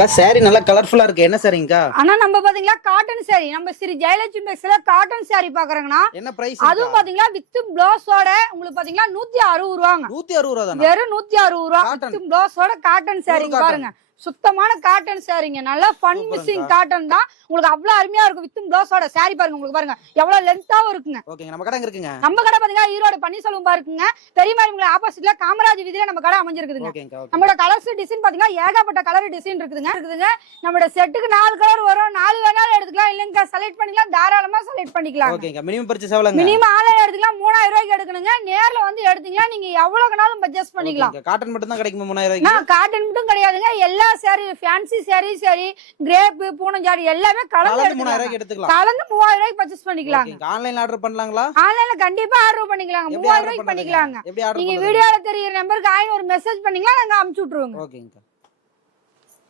அக்கா saree நல்லா கலர்ஃபுல்லா இருக்கு. என்ன சாரிங்கக்கா? ஆனா நம்ம பாத்தீங்களா காட்டன் சாரி, நம்ம ஸ்ரீ ஜெயலட்சுமி டெக்ஸ்டைல்ஸ்ல காட்டன் சாரி பாக்குறோங்கண்ணா. என்ன பிரைஸ்? அதுவும் பாத்தீங்களா வித் பிளவுஸோட உங்களுக்கு பாத்தீங்களா 160 ரூபாங்க. 160 தானா? வெறும் 160 ரூபா வித் பிளவுஸோட காட்டன் சாரி பாருங்க. சுத்தமான காட்டன் சாரிங்க. நல்லா ஃபன் மிக்சிங் காட்டன் தான். உங்களுக்கு அவ்வளவு அருமையா இருக்கும். வித் பிளவுஸோட சாரி பாருங்க. உங்களுக்கு பாருங்க எவ்வளவு லென்த்தாவும் இருக்குங்க. ஓகேங்க. நம்ம கடை எங்க இருக்குங்க? நம்ம கடை பாத்தீங்கன்னா ஈரோடு பன்னீர்செல்வம் பாருக்குங்க. பெரியமாரிமலை ஆப்போசிட்ல காமராஜ் வீதியில நம்ம கடை அமைஞ்சிருக்குதுங்க. நம்மளோட கலர்ஸ் டிசைன் பாத்தீங்கன்னா ஏகப்பட்ட கலர் டிசைன் இருக்குதுங்க. நம்மளோட செட்டுக்கு 4 கலர் வரும். 4 வேணாலும் எடுத்துக்கலாம். இல்லங்க செலக்ட் பண்ணிக்கலாம். தாராளமா செலக்ட் பண்ணிக்கலாம். ஓகேங்க. Minimum purchase எவ்வளவுங்க? மினிமம் ஆன்லைன்ல எடுத்துக்கலாம். 3000 ரூபாய்க்கு எடுக்கணுங்க. நேர்ல வந்து எடுத்தீங்கன்னா நீங்க எவ்வளவுனாலும் பட்ஜெட் பண்ணிக்கலாம். காட்டன் மட்டும் தான் கிடைக்குமா 3000 ரூபாய்க்கு? நான் காட்டன் மட்டும் கிடையாதுங்க. எல்லா சாரி ஃபேன்சி சாரி சரி கிரேப் பூனம் சாரி எல்லாமே கலந்து 3000 ரூபாய்க்கு எடுத்துக்கலாம். கலந்து 3000 ரூபாய்க்கு பர்ச்சேஸ் பண்ணிக்கலாம். ஆன்லைன்ல ஆர்டர் பண்ணலாங்களா? ஆன்லைன்ல கண்டிப்பா ஆர்டர் பண்ணிக்கலாம். 3000 ரூபாய்க்கு பண்ணிக்கலாங்க. நீங்க வீடியோல தெரியுற நம்பருக்கு ஒரு மெசேஜ் பண்ணீங்களா நாங்க அனுப்பிச்சு விட்டுருவோம். ஓகேங்க.